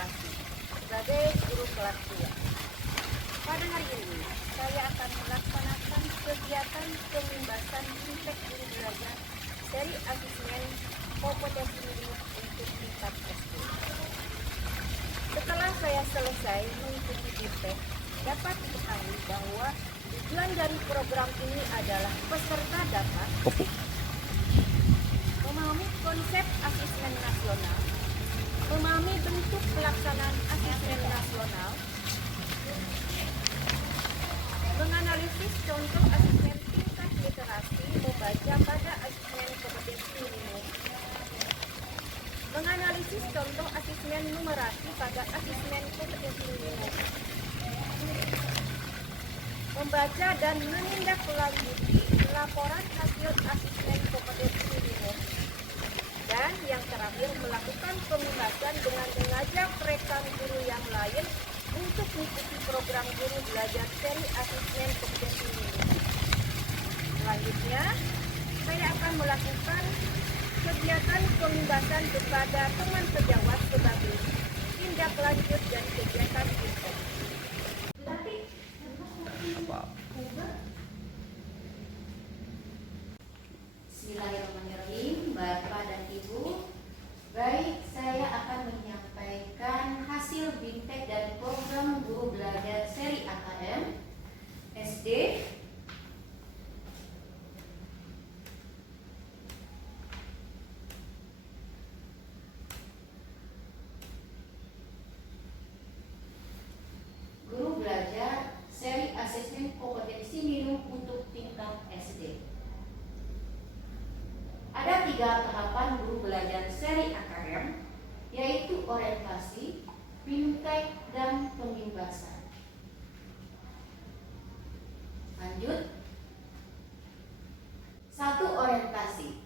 Kasih sebagai guru kelas 2. Pada hari ini, saya akan melaksanakan kegiatan pembahasan Bimtek Guru Belajar seri asesmen kompetensi minimum untuk tingkat SD. Setelah saya selesai mengikuti Bimtek, dapat diketahui bahwa tujuan dari program ini adalah peserta dapat memahami konsep asesmen nasional, memahami bentuk pelaksanaan asesmen nasional, menganalisis contoh asesmen tingkat literasi membaca pada asesmen kompetensi minimum, menganalisis contoh asesmen numerasi pada asesmen kompetensi minimum, membaca dan menindaklanjuti laporan hasil asesmen kompetensi minimum, dan yang terakhir melakukan pembahasan dengan mengajak rekan guru yang lain untuk mengikuti program guru belajar seri asesmen kompetensi minimum. Selanjutnya, saya akan melakukan kegiatan pembahasan kepada teman sejawat sebagai tindak lanjut dan kegiatan Bimtek. Bismillahirrahmanirrahim, Bapak dan Ibu. Baik, saya akan menyampaikan hasil Bimtek dan program guru belajar seri AKM SD guru belajar seri asesmen kompetensi minimum untuk tingkat SD. Ada 3 tahapan guru belajar seri AKM, yaitu orientasi, Bimtek, dan pembebasan. Lanjut. 1. Orientasi.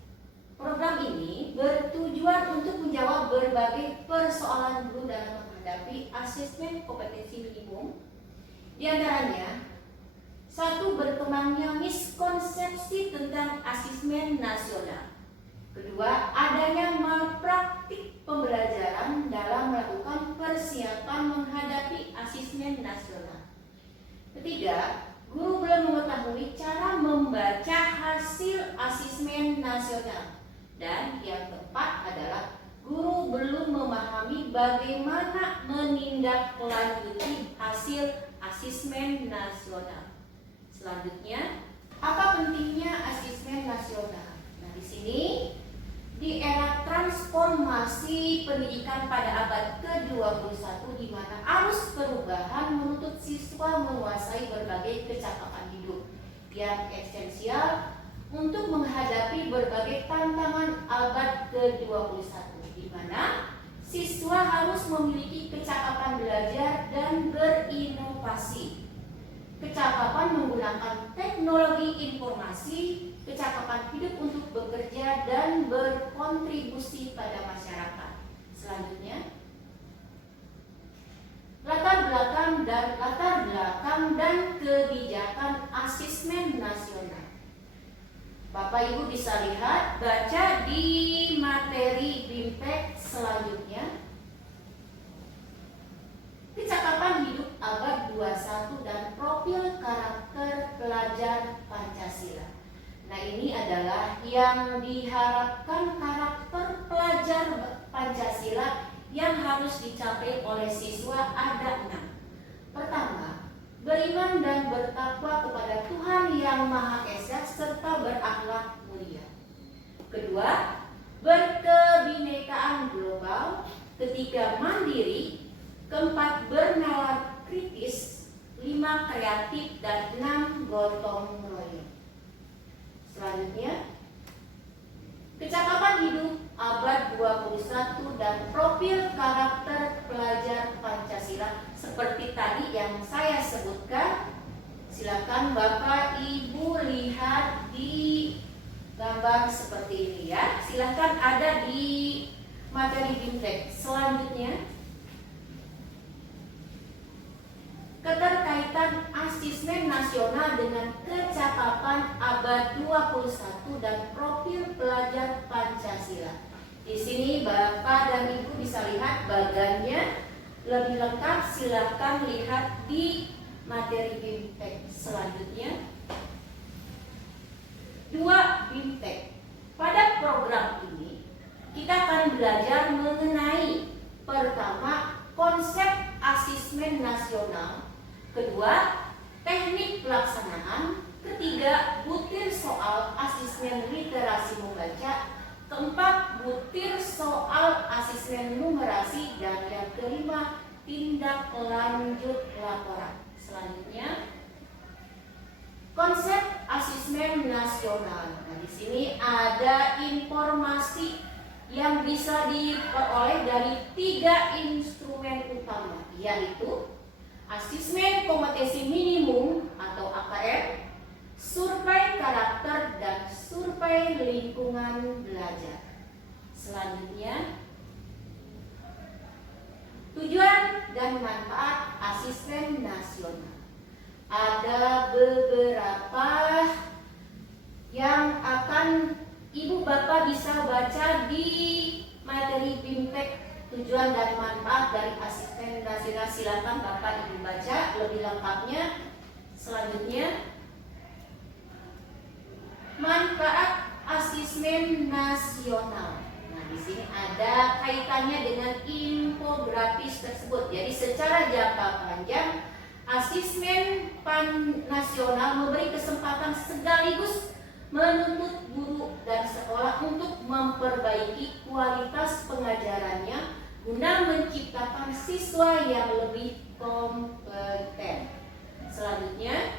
Program ini bertujuan untuk menjawab berbagai persoalan guru dalam menghadapi asesmen kompetensi minimum. Di antaranya, 1. Berkembangnya miskonsepsi tentang asesmen nasional. Kedua, adanya malpraktik pembelajaran dalam melakukan persiapan menghadapi asesmen nasional. Ketiga, guru belum mengetahui cara membaca hasil asesmen nasional. Dan yang keempat adalah guru belum memahami bagaimana menindaklanjuti hasil asesmen nasional. Selanjutnya, apa pentingnya asesmen nasional? Nah, di sini di era transformasi pendidikan pada abad ke-21 di mana arus perubahan menuntut siswa menguasai berbagai kecakapan hidup yang esensial untuk menghadapi berbagai tantangan abad ke-21 di mana siswa harus memiliki kecakapan belajar dan berinovasi, kecakapan menggunakan teknologi informasi, kecakapan hidup untuk bekerja dan berkontribusi pada masyarakat. Selanjutnya, latar belakang dan kebijakan asesmen nasional. Bapak Ibu bisa lihat, baca di materi Bimtek selanjutnya. Kecakapan hidup abad 21 dan profil karakter pelajar Pancasila. Nah, ini adalah yang diharapkan karakter pelajar Pancasila yang harus dicapai oleh siswa ada 6. Pertama, beriman dan bertakwa kepada Tuhan Yang Maha Esa serta berakhlak mulia. Kedua, berkebinekaan global. Ketiga, mandiri. Keempat, bernalar kritis. 5, kreatif. Dan 6, gotong royong. Selanjutnya, kecakapan hidup abad 21 dan profil karakter pelajar Pancasila seperti tadi yang saya sebutkan. Silakan Bapak Ibu lihat di gambar seperti ini ya. Silakan ada di materi Bimtek. Selanjutnya, keterkaitan asesmen nasional dengan kecakapan abad 21 dan profil pelajar Pancasila. Di sini Bapak dan Ibu bisa lihat bagannya Lebih lengkap silakan lihat di materi BIMTEK selanjutnya. 2. BIMTEK. Pada program ini kita akan belajar mengenai pertama konsep asesmen nasional, kedua teknik pelaksanaan, ketiga butir soal asesmen literasi membaca, keempat butir soal asesmen numerasi, dan yang kelima tindak lanjut laporan. Selanjutnya konsep asesmen nasional. Nah, di sini ada informasi yang bisa diperoleh dari 3 instrumen utama, yaitu asesmen kompetensi minimum atau AKM, survei karakter, dan survei lingkungan belajar. Selanjutnya, tujuan dan manfaat asesmen nasional. Ada beberapa yang akan Ibu Bapak bisa baca di materi BIMTEK, tujuan dan manfaat dari asesmen nasional. Silakan Bapak Ibu baca lebih lengkapnya. Selanjutnya, manfaat asesmen nasional. Nah, di sini ada kaitannya dengan infografis tersebut. Jadi secara jangka panjang asesmen nasional memberi kesempatan sekaligus menuntut guru dan sekolah untuk memperbaiki kualitas pengajarannya guna menciptakan siswa yang lebih kompeten. Selanjutnya,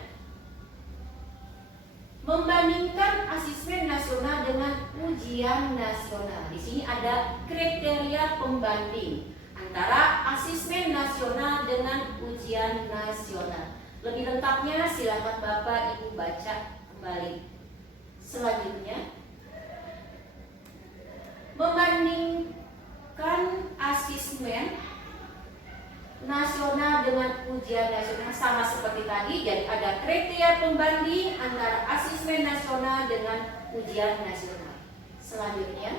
membandingkan asesmen nasional dengan ujian nasional. Di sini ada kriteria pembanding antara asesmen nasional dengan ujian nasional. Lebih lengkapnya silakan Bapak Ibu baca kembali. Selanjutnya, membandingkan asesmen nasional dengan ujian nasional sama seperti tadi. Jadi ada kriteria pembanding antara asesmen nasional dengan ujian nasional. Selanjutnya,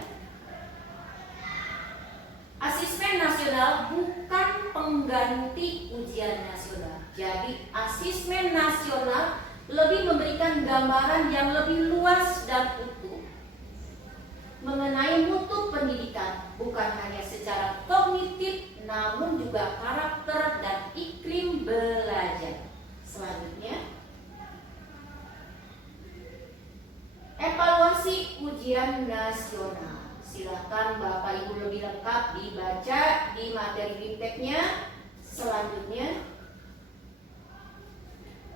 asesmen nasional bukan pengganti ujian nasional. Jadi asesmen nasional lebih memberikan gambaran yang lebih luas dan utuh mengenai mutu pendidikan, bukan hanya secara kognitif namun juga karakter dan iklim belajar. Selanjutnya, evaluasi ujian nasional. Silakan Bapak Ibu lebih lengkap dibaca di materi BIMTEK-nya. Selanjutnya,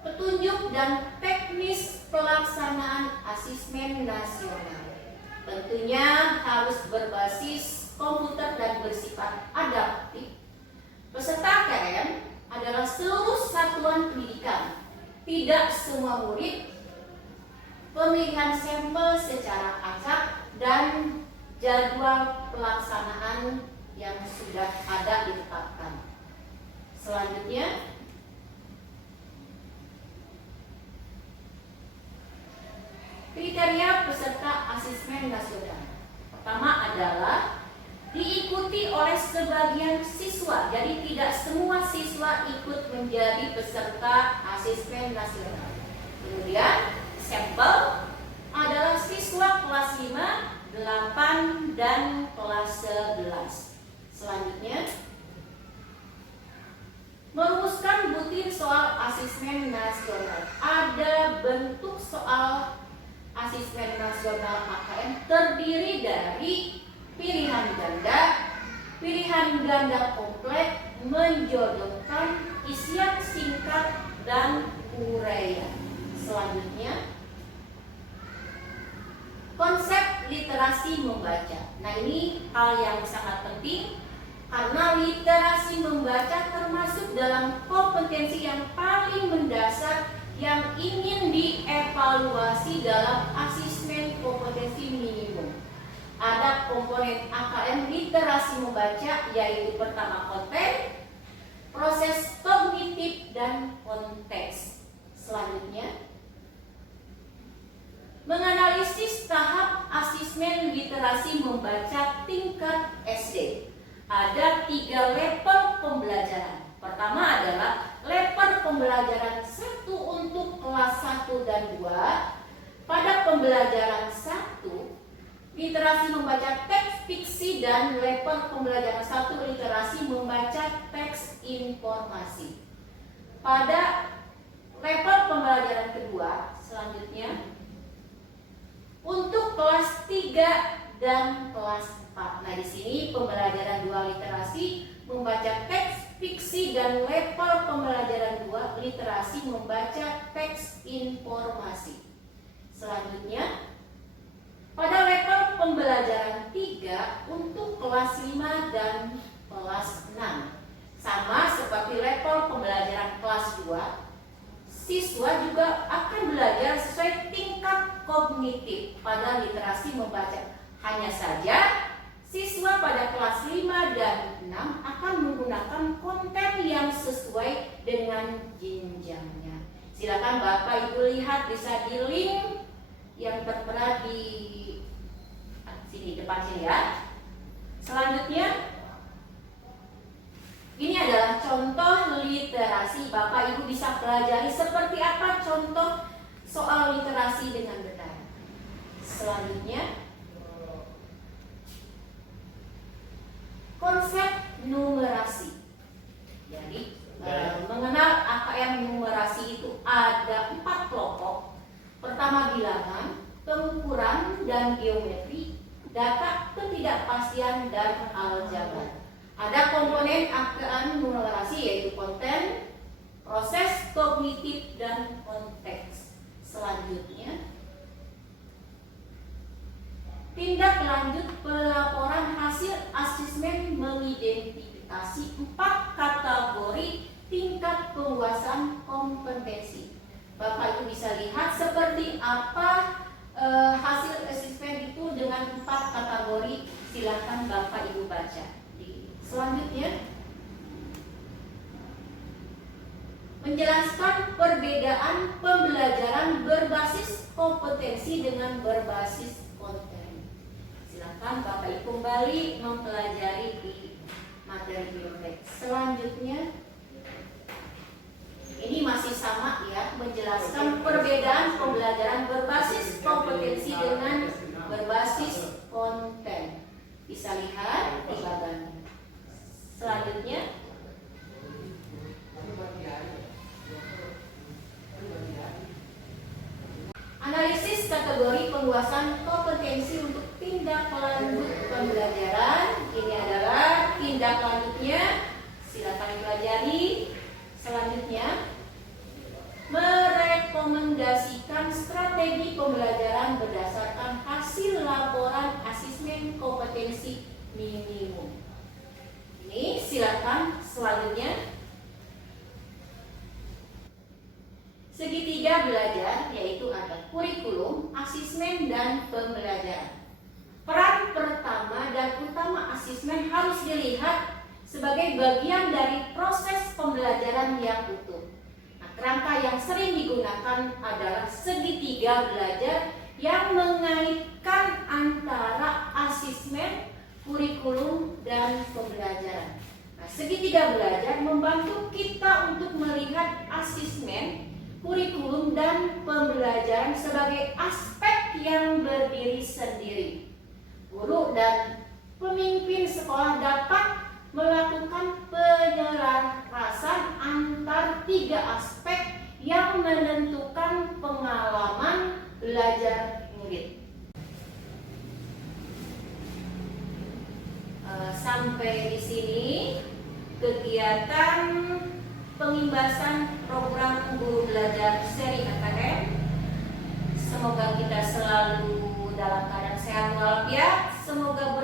petunjuk dan teknis pelaksanaan asesmen nasional. Tentunya harus berbasis komputer dan bersifat adaptif. Peserta KM adalah seluruh satuan pendidikan, tidak semua murid. Pemilihan sampel secara acak dan jadwal pelaksanaan yang sudah ada ditetapkan. Selanjutnya, kriteria peserta asesmen nasional. Pertama adalah diikuti oleh sebagian siswa. Jadi tidak semua siswa ikut menjadi peserta asesmen nasional. Kemudian sampel adalah siswa kelas 5, 8, dan kelas 11. Selanjutnya, merumuskan butir soal asesmen nasional. Ada bentuk soal asesmen nasional AKM terdiri dari pilihan ganda kompleks, menjodohkan, isian singkat, dan uraian. Selanjutnya, konsep literasi membaca. Nah, ini hal yang sangat penting karena literasi membaca termasuk dalam kompetensi yang paling mendasar yang ingin dievaluasi dalam asesmen kompetensi minimum. Ada komponen AKM literasi membaca, yaitu pertama konten, proses kognitif, dan konteks. Selanjutnya, menganalisis tahap asesmen literasi membaca tingkat SD. Ada 3 level pembelajaran pembelajaran. Pertama adalah level pembelajaran 1 untuk kelas 1 dan 2. Pada pembelajaran 1, literasi membaca teks fiksi, dan level pembelajaran 1 literasi membaca teks informasi. Pada level pembelajaran kedua selanjutnya untuk kelas 3 dan kelas 4. Nah, di sini pembelajaran 2 literasi membaca teks fiksi, dan level pembelajaran 2 literasi membaca teks informasi. Selanjutnya pada level pembelajaran 3 untuk kelas 5 dan kelas 6. Sama seperti level pembelajaran kelas 2, siswa juga akan belajar sesuai tingkat kognitif pada literasi membaca. Hanya saja siswa pada kelas 5 dan 6 akan menggunakan konten yang sesuai dengan jenjangnya. Silakan Bapak Ibu lihat, bisa di link yang tertera di sini, depan sini ya. Selanjutnya ini adalah contoh literasi. Bapak Ibu bisa pelajari seperti apa contoh soal literasi dengan benar. Selanjutnya konsep numerasi. Jadi mengenal AKM numerasi itu ada 4 kelompok. Pertama bilangan, pengukuran dan geometri, data, ketidakpastian, dan aljabar. Ada komponen AKM numerasi yaitu konten, proses kognitif, dan konteks. Selanjutnya tindak lanjut pelaporan hasil asesmen mengidentifikasi 4 kategori tingkat penguasaan kompetensi. Bapak Ibu bisa lihat seperti apa hasil asesmen itu dengan 4 kategori. Silakan Bapak Ibu baca. Selanjutnya menjelaskan perbedaan pembelajaran berbasis kompetensi dengan berbasis konten. Silakan Bapak Ibu kembali mempelajari di materi bibliotek. Selanjutnya ini masih sama ya, menjelaskan perbedaan pembelajaran berbasis kompetensi dengan berbasis konten. Bisa lihat di bagian. Selanjutnya analisis kategori penguasaan kompetensi untuk tindak lanjut pembelajaran. Ini adalah tindak lanjutnya. Silakan pelajari. Selanjutnya merekomendasikan strategi pembelajaran berdasarkan hasil laporan asesmen kompetensi minimum. Ini silakan. Selanjutnya segitiga belajar, yaitu ada kurikulum, asesmen, dan pembelajaran. Peran pertama dan utama asesmen harus dilihat sebagai bagian dari proses pembelajaran yang utuh. Nah, kerangka yang sering digunakan adalah segitiga belajar yang mengaitkan antara asesmen, kurikulum, dan pembelajaran. Nah, segitiga belajar membantu kita untuk melihat asesmen, kurikulum, dan pembelajaran sebagai aspek yang berdiri sendiri. Guru dan pemimpin sekolah dapat melakukan penyelarasan antar 3 aspek yang menentukan pengalaman belajar murid. Sampai di sini kegiatan pengimbasan program guru belajar seri AKM. Semoga kita selalu dalam keadaan sehat walafiat. Semoga